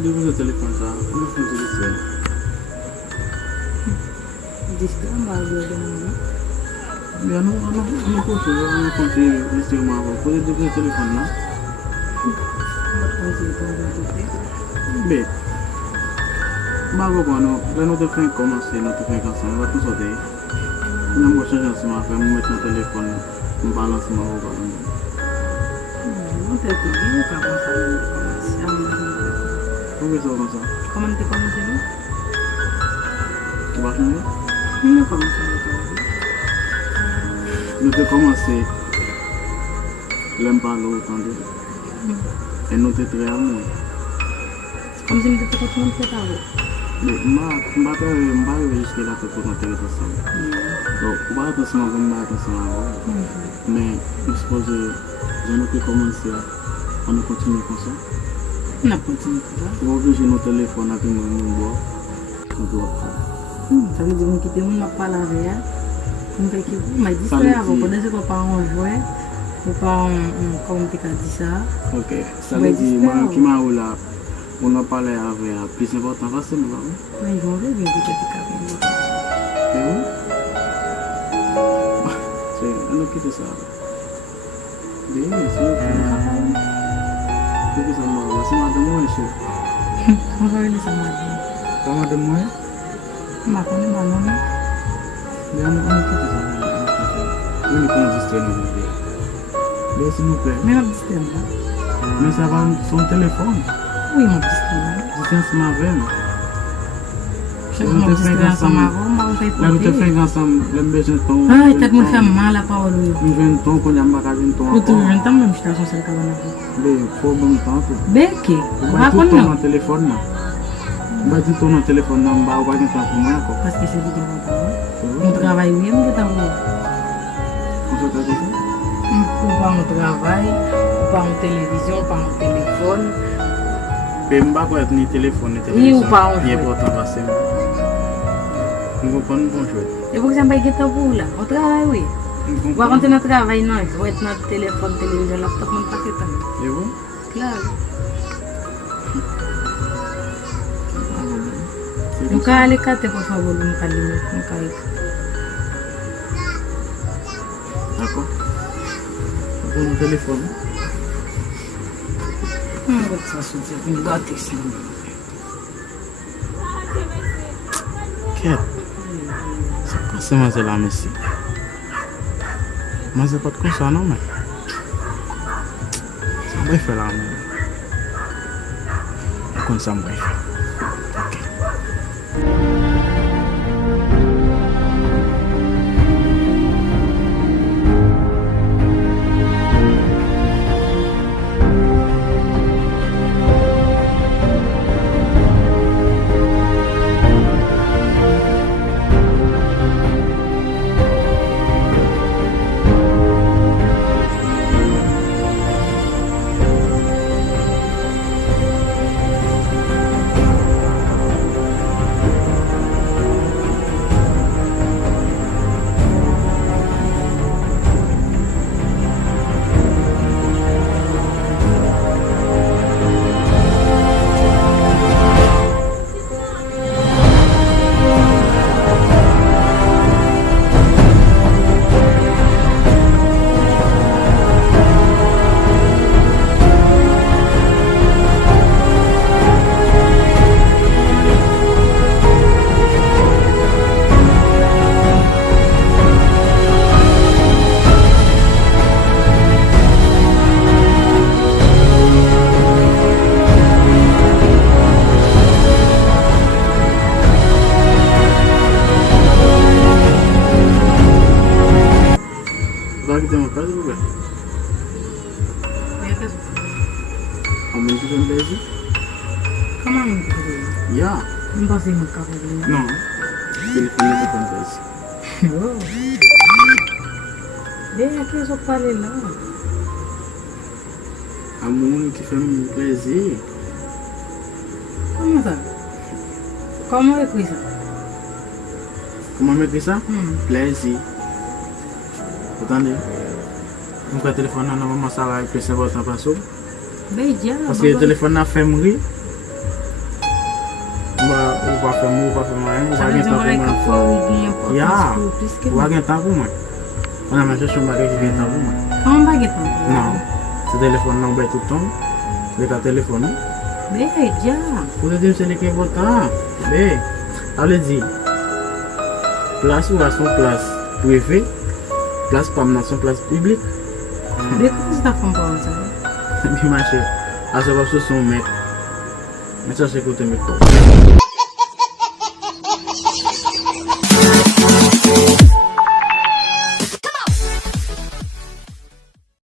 depois o telefone já, não foi dizer. Distrai um bagulho de manhã. Eu não consigo dizer uma coisa. Pode depois o telefone, não? Bem, bago quando eu não te fui como assim, não te fui cansado, mas tu só dei. Não vou chegar assim, mas eu vou meter no telefone, um balanço, uma roupa. Não tem que ir para passar Como é que você vai cansar? como não tem como ser? Tu baixa no meio? Não como ser. Não tem como assim, lembrar o tanto. E não te traia muito. Como se não tem como não ter algo. Mbata risque la tutu na television. Donc, mbata sama mbata sama. Mais je suppose je ne peux commencer à nous continuer comme ça. Não continue comme ça. Vou ouvir no telefone aqui no mundo. Ça veut dire que tu as une palavra. Mas distrai, vou poder ser para um jouet. Ou para como te dit ça. Ok, ça veut dire que maula on a parlé avec plus important parce que nous Mais ils vont venir que tu capes. c'est où? C'est un qui te ça. Bien, c'est ça moi, c'est madame moi chez. On va aller ça madame. Comment de moi? Ma connais maman. Bien, on qui te ça. Oui, qu'on distrait nous. Bien, s'il vous plaît. Mais on distrait. Mais ça va son téléphone. Oui, mon distrait. Distance ma veine. Je me distrais ensemble avant, je vais Là, nous te faisons ensemble, le besoin de ton. Ah, peut-être me faire mal à parole. Nous venons de ton, qu'on a marqué de ton. Eu estou inventando mesmo estação sem cabana. Bem, foi bom tanto. Beque? Vai tu no telefone não. Vai tu no telefone não, vai tentar fumar com. Parce que c'est dit que on travaille même que t'as Você tá dizendo? Pas on travaille, pas en télévision, pas en téléphone. Bem, vai com ni telefone, E o pau? E é botar para cima. Não vou pôr no bom jogo. Eu vou chamar que tá por lá. O trabalho, oui. Vai continuar a trabalhar nós. Vou entrar no telefone, televisão, laptop, não passa também. Eu vou? Claro. No calicate, por favor, no calimete, no calicate. D'accord. Vou no telefone. Vou te assuntar com o gato assim. Quieto. C'est pas seulement c'est la messie. Mas c'est pas comme ça, non, mais. Ça va faire la même. Comme ça, va faire. Vai que tem uma casa, lugar. Minha casa. Aumenta o beijo. Como é muito bem? Já. Não posso ir no carro dele. Não. Telefone que acontece. Vem aqui, eu só falei lá. A mãe que fez um prazer. Como tá? Como é coisa? Como é que é isso? Prazer. Entendeu? Nunca telefone na sala e precisa voltar para sua. Bem, já. Parce que le téléphone a fait mourir. Ou pas faire mou, ou pas faire moyen, ou Ça pas veut gen dire temps que pour moi. il y a importance Ya, pour plus que ou pas gen temps pour moi. On a marché sur un bagage qui gen temps pour moi. Comment pas temps? Non, ce téléphone nan bay tout le temps. C'est le téléphone. Mais déjà. Vous dire c'est le qui est important. Mais, allez dire, place ou à son place privée, place pas dans son place publique. Mais comment c'est ta femme pour ça? Bi marché, à ce que son mec. Mais ça c'est côté mec.